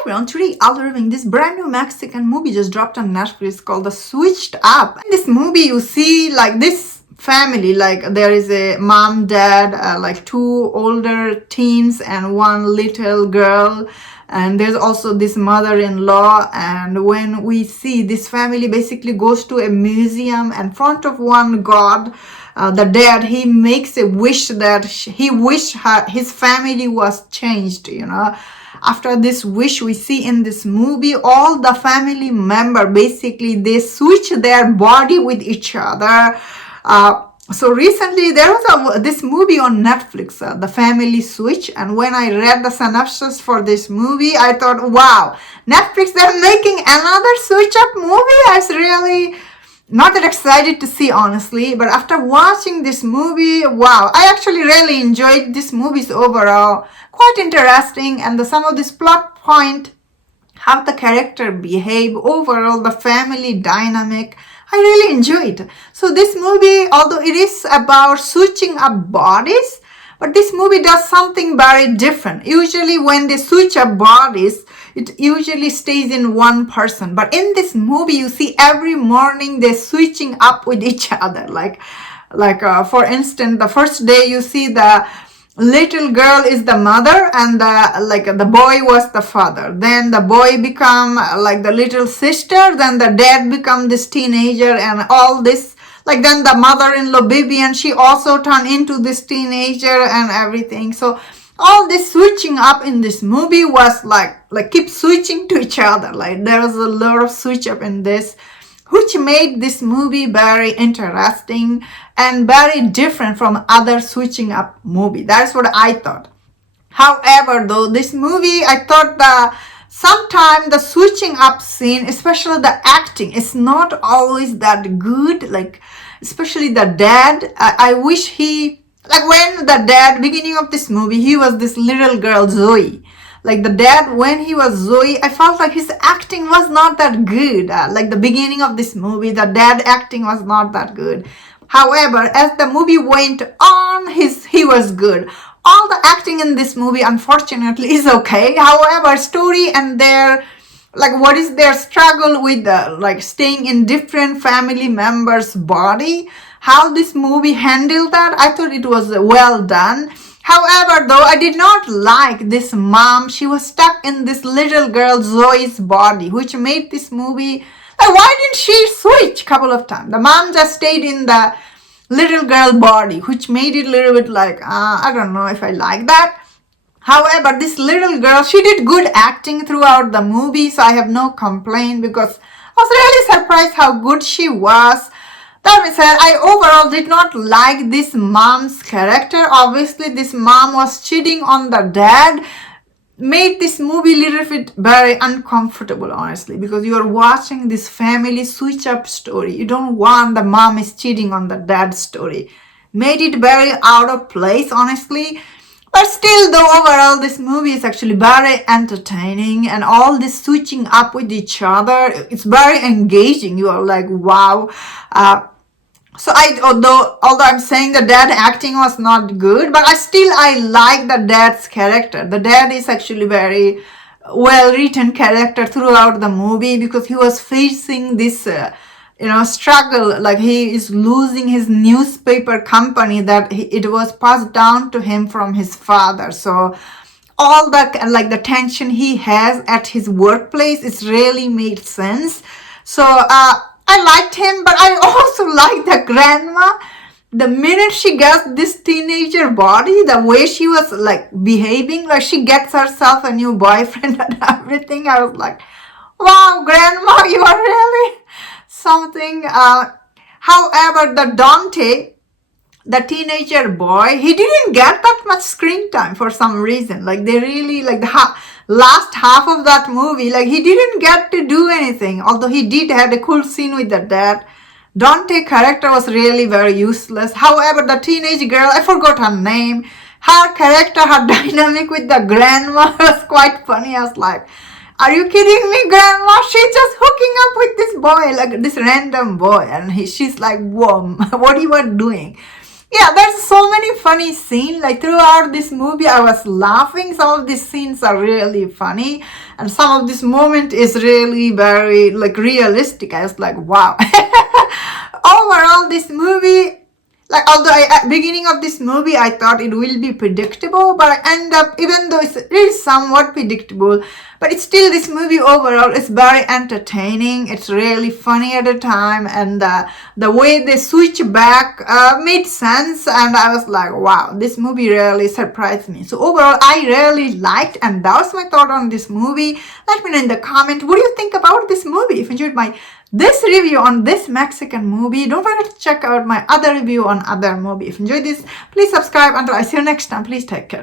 Hi everyone, today I'll be reviewing this brand new Mexican movie just dropped on Netflix called The Switched Up. In this movie you see like this family, like there is a mom, dad, like two older teens and one little girl, and there's also this mother-in-law. And when we see this family basically goes to a museum in front of one god, the dad, he makes a wish that his family was changed, After this wish, we see in this movie all the family member basically they switch their body with each other. So recently there was this movie on Netflix, The Family Switch, and when I read the synopsis for this movie, I thought, wow, Netflix, they're making another switch up movie. I was really not that excited to see, honestly, but after watching this movie, wow, I actually really enjoyed this movie's overall. Quite interesting, and some of this plot point, how the character behave, overall the family dynamic, I really enjoyed. So this movie, although it is about switching up bodies, but this movie does something very different. Usually when they switch up bodies, it usually stays in one person. But in this movie, you see every morning they're switching up with each other. Like for instance, the first day you see the little girl is the mother and the boy was the father. Then the boy become like the little sister. Then the dad become this teenager and all this. Like then the mother-in-law baby, and she also turned into this teenager and everything. So all this switching up in this movie was like keep switching to each other. Like there was a lot of switch up in this, which made this movie very interesting and very different from other switching up movie. That's what I thought. However, though, this movie, I thought sometimes the switching up scene, especially the acting, is not always that good. Like especially the dad, I wish he, like when the dad, beginning of this movie, he was this little girl Zoe. Like the dad, when he was Zoe, I felt like his acting was not that good. Like the beginning of this movie, the dad acting was not that good. However, as the movie went on, he was good. All the acting in this movie, unfortunately, is okay. However, story and their, like what is their struggle with like staying in different family members' body, how this movie handled that, I thought it was well done. However, though, I did not like this mom. She was stuck in this little girl Zoe's body, which made this movie, like, why didn't she switch a couple of times? The mom just stayed in the little girl body, which made it a little bit like, I don't know if I like that. However, this little girl, she did good acting throughout the movie, so I have no complaint because I was really surprised how good she was. That being said, I overall did not like this mom's character. Obviously, this mom was cheating on the dad. Made this movie a little bit very uncomfortable, honestly, because you are watching this family switch up story. You don't want the mom is cheating on the dad story. Made it very out of place, honestly. But still, though, overall, this movie is actually very entertaining, and all this switching up with each other, it's very engaging. You are like, wow. So although I'm saying the dad acting was not good, but I like the dad's character. The dad is actually very well written character throughout the movie because he was facing this struggle, like he is losing his newspaper company that it was passed down to him from his father. So all that, like the tension he has at his workplace, it's really made sense. So I liked him, but I also liked the grandma. The minute she gets this teenager body, the way she was like behaving, like she gets herself a new boyfriend and everything, I was like, wow, grandma, you are really something. However, the Dante, the teenager boy, he didn't get that much screen time for some reason. Like they really, like the last half of that movie, like he didn't get to do anything. Although he did have a cool scene with the dad. Dante character was really very useless. However, the teenage girl, I forgot her name. Her character, her dynamic with the grandma was quite funny. I was like, are you kidding me, grandma? She's just hooking up with this boy, like this random boy. And she's like, whoa, what you are doing? Yeah, there's so many funny scenes. Like throughout this movie, I was laughing. Some of these scenes are really funny, and some of this moment is really very like realistic. I was like, wow. Overall, this movie, like although at beginning of this movie I thought it will be predictable, but I end up, even though it is somewhat predictable, but it's still, this movie overall is very entertaining. It's really funny at the time, and the way they switch back made sense, and I was like, wow, this movie really surprised me. So overall I really liked, and that was my thought on this movie. Let me know in the comment, what do you think about this movie? If you enjoyed my this review on this Mexican movie, don't forget to check out my other review on other movie. If you enjoyed this, please subscribe. Until I see you next time, please take care.